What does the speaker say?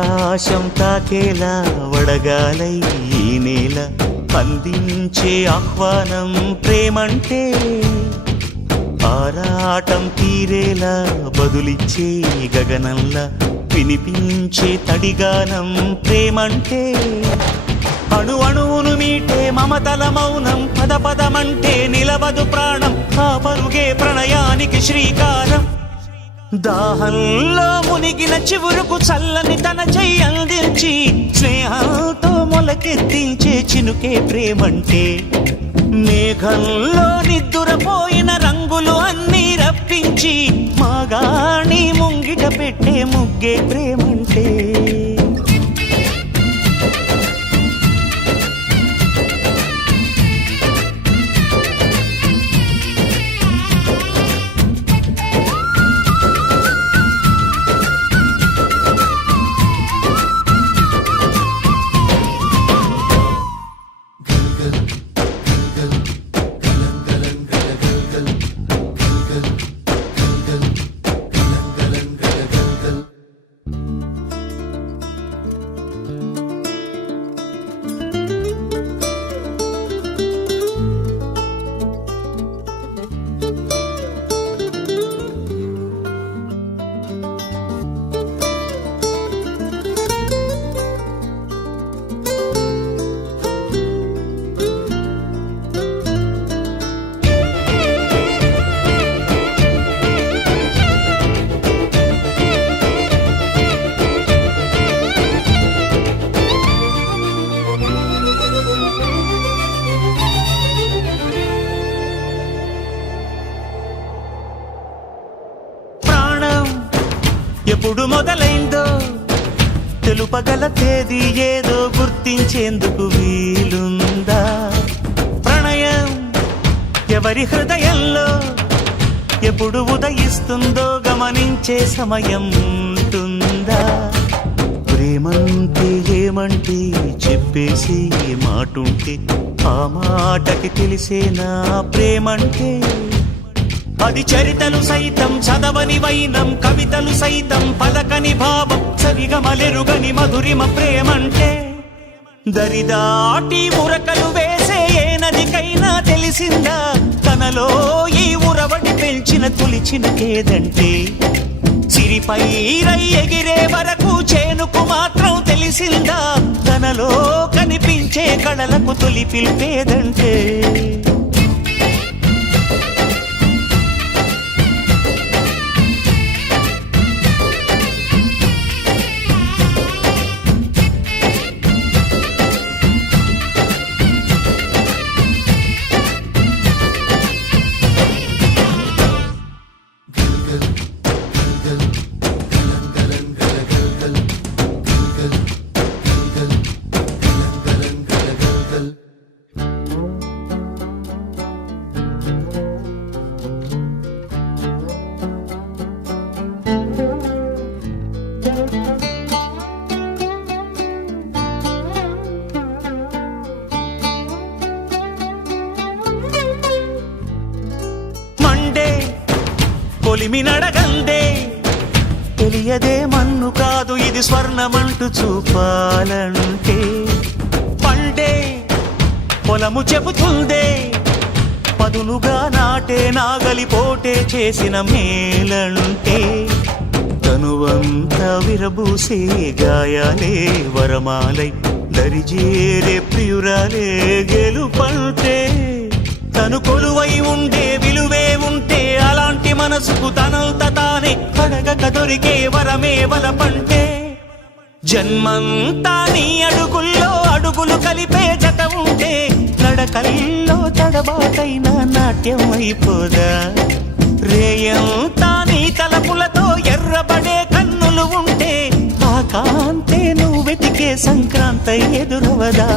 ఆకాశం తాకేలా వడగాలై ఈ నేల అందించే ఆహ్వానం ప్రేమంటే ఆరాటం తీరేలా బదులిచ్చే గగనంలా వినిపించే తడిగానం ప్రేమంటే అణు అణువును మీటే మమతల మౌనం పద పదమంటే నిలవదు ప్రాణం ఆ పరుగే ప్రణయానికి శ్రీకారం దాహంలో మునిగిన చివురుకు చల్లని తన చెయ్యి అందించి స్నేహంతో మొలకెత్తించే చినుకే ప్రేమంటే మేఘంలో నిద్దురపోయిన రంగులు అన్నీ రప్పించి మాగాణి ముంగిట పెట్టే ముగ్గే ప్రేమంటే ఎప్పుడు మొదలైందో తెలుపగల తేదీ ఏదో గుర్తించేందుకు వీలుందా ప్రణయం ఎవరి హృదయంలో ఎప్పుడు ఉదయిస్తుందో గమనించే సమయం ఉంటుందా ప్రేమంటే ఏమంటే చెప్పేసి మాటుంటే ఆ మాటకి తెలిసేనా ప్రేమంటే అది చరితలు సైతం చదవని వైనం కవితలు సైతం పలకని భావం సరిగమలెరుగని మధురిమ ప్రేమంటే దరిదాటి ఉరకలు వేసే ఏ నదికైనా తెలిసిందా తనలో ఈ ఉరవడి పెంచిన తొలిచిన కేదంటే చిరిపై రై ఎగిరే వరకు చేనుకు మాత్రం తెలిసిందా తనలో కనిపించే కళలకు తొలి పిలిపేదంటే కొలిమి నడగందే తెలియదే మన్ను కాదు ఇది స్వర్ణమంటూ చూపాలంటే పండే పొలము చెబుతుందే పదునుగా నాటే నాగలి పోటే చేసిన మేలంటే తనువంతా విరబూసే గాయాలే వరమాలై దరిజేరే ప్రియురాలే గెలుపంటే తను కొలువై ఉండే విలువే ఉంటే అలాంటి మనసుకు తనంత తానే అడగక దొరికే వరమే వలపంటే జన్మంతా నీ అడుగుల్లో అడుగులు కలిపే జత ఉంటే నడకల్లో తడబాటైన నాట్యం అయిపోదా రేయంతా నీ తలపులతో ఎర్రబడే కన్నులు ఉంటే ఆ కాంతే నువ్వు వెతికే సంక్రాంతి ఎదురవదా